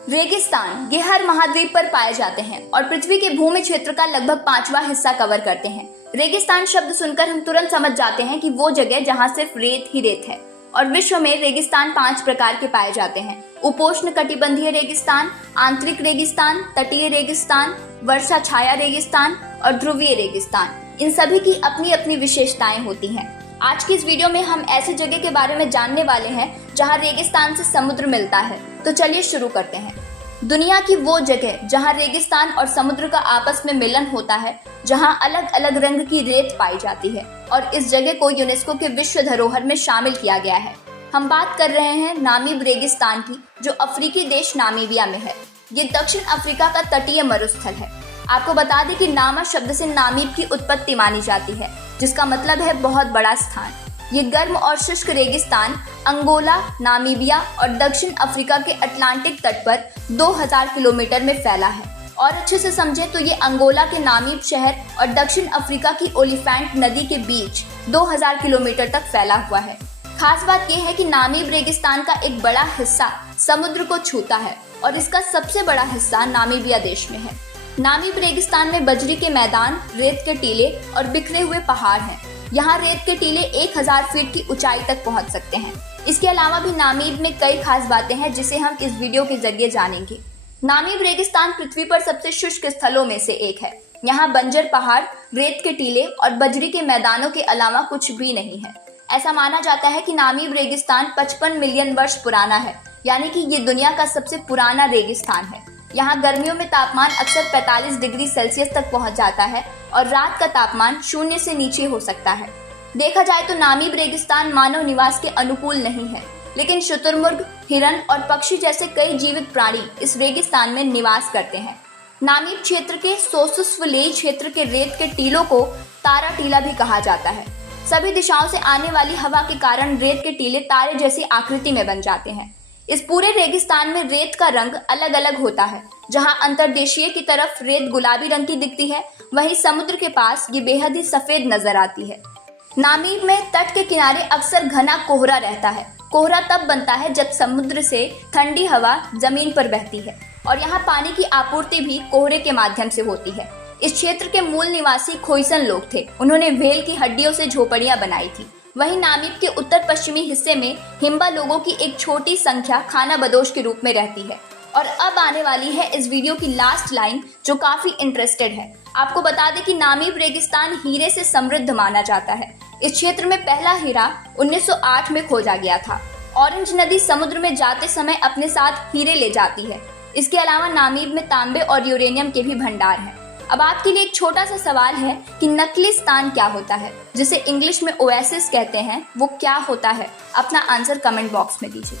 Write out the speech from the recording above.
रेगिस्तान ये हर महाद्वीप पर पाए जाते हैं और पृथ्वी के भूमि क्षेत्र का लगभग 5वां हिस्सा कवर करते हैं। रेगिस्तान शब्द सुनकर हम तुरंत समझ जाते हैं कि वो जगह जहाँ सिर्फ रेत ही रेत है। और विश्व में रेगिस्तान 5 प्रकार के पाए जाते हैं: उपोष्ण कटिबंधीय रेगिस्तान, आंतरिक रेगिस्तान, तटीय रेगिस्तान, वर्षा छाया रेगिस्तान और ध्रुवीय रेगिस्तान। इन सभी की अपनी अपनी विशेषताएं होती हैं। आज की इस वीडियो में हम ऐसी जगह के बारे में जानने वाले हैं जहां रेगिस्तान से समुद्र मिलता है। तो चलिए शुरू करते हैं। दुनिया की वो जगह जहां रेगिस्तान और समुद्र का आपस में मिलन होता है, जहां अलग अलग रंग की रेत पाई जाती है और इस जगह को यूनेस्को के विश्व धरोहर में शामिल किया गया है। हम बात कर रहे हैं नामीब रेगिस्तान की, जो अफ्रीकी देश नामीबिया में है। ये दक्षिण अफ्रीका का तटीय मरुस्थल है। आपको बता दें कि नामा शब्द से नामीब की उत्पत्ति मानी जाती है, जिसका मतलब है बहुत बड़ा स्थान। ये गर्म और शुष्क रेगिस्तान अंगोला, नामीबिया और दक्षिण अफ्रीका के अटलांटिक तट पर 2000 किलोमीटर में फैला है। और अच्छे से समझे तो ये अंगोला के नामीब शहर और दक्षिण अफ्रीका की ओलिफेंट नदी के बीच 2000 किलोमीटर तक फैला हुआ है। खास बात यह है कि नामीब रेगिस्तान का एक बड़ा हिस्सा समुद्र को छूता है और इसका सबसे बड़ा हिस्सा नामीबिया देश में है। नामीब रेगिस्तान में बजरी के मैदान, रेत के टीले और बिखरे हुए पहाड़ हैं। यहाँ रेत के टीले 1000 फीट की ऊंचाई तक पहुँच सकते हैं। इसके अलावा भी नामीब में कई खास बातें हैं जिसे हम इस वीडियो के जरिए जानेंगे। नामीब रेगिस्तान पृथ्वी पर सबसे शुष्क स्थलों में से एक है। यहाँ बंजर पहाड़, रेत के टीले और बजरी के मैदानों के अलावा कुछ भी नहीं है। ऐसा माना जाता है कि नामीब रेगिस्तान 55 मिलियन वर्ष पुराना है, यानी कि ये दुनिया का सबसे पुराना रेगिस्तान है। यहाँ गर्मियों में तापमान अक्सर 45 डिग्री सेल्सियस तक पहुँच जाता है और रात का तापमान 0 से नीचे हो सकता है। देखा जाए तो नामीब रेगिस्तान मानव निवास के अनुकूल नहीं है, लेकिन शुतुरमुर्ग, हिरन और पक्षी जैसे कई जीवित प्राणी इस रेगिस्तान में निवास करते हैं। नामीब क्षेत्र के सोसुस्वलेई क्षेत्र के रेत के टीलों को तारा टीला भी कहा जाता है। सभी दिशाओं से आने वाली हवा के कारण रेत के टीले तारे जैसी आकृति में बन जाते हैं। इस पूरे रेगिस्तान में रेत का रंग अलग अलग होता है। जहां अंतर्देशीय की तरफ रेत गुलाबी रंग की दिखती है, वहीं समुद्र के पास ये बेहद ही सफेद नजर आती है। नामीब में तट के किनारे अक्सर घना कोहरा रहता है। कोहरा तब बनता है जब समुद्र से ठंडी हवा जमीन पर बहती है और यहाँ पानी की आपूर्ति भी कोहरे के माध्यम से होती है। इस क्षेत्र के मूल निवासी खोइसन लोग थे। उन्होंने व्हेल की हड्डियों से झोपड़ियां बनाई थी। वहीं नामीब के उत्तर पश्चिमी हिस्से में हिम्बा लोगों की एक छोटी संख्या खाना बदोश के रूप में रहती है। और अब आने वाली है इस वीडियो की लास्ट लाइन, जो काफी इंटरेस्टेड है। आपको बता दें कि नामीब रेगिस्तान हीरे से समृद्ध माना जाता है। इस क्षेत्र में पहला हीरा 1908 में खोजा गया था। ऑरेंज नदी समुद्र में जाते समय अपने साथ हीरे ले जाती है। इसके अलावा नामीब में तांबे और यूरेनियम के भी भंडार हैं। अब आपके लिए एक छोटा सा सवाल है कि नकलिस्तान क्या होता है, जिसे इंग्लिश में ओएसिस कहते हैं, वो क्या होता है? अपना आंसर कमेंट बॉक्स में दीजिए।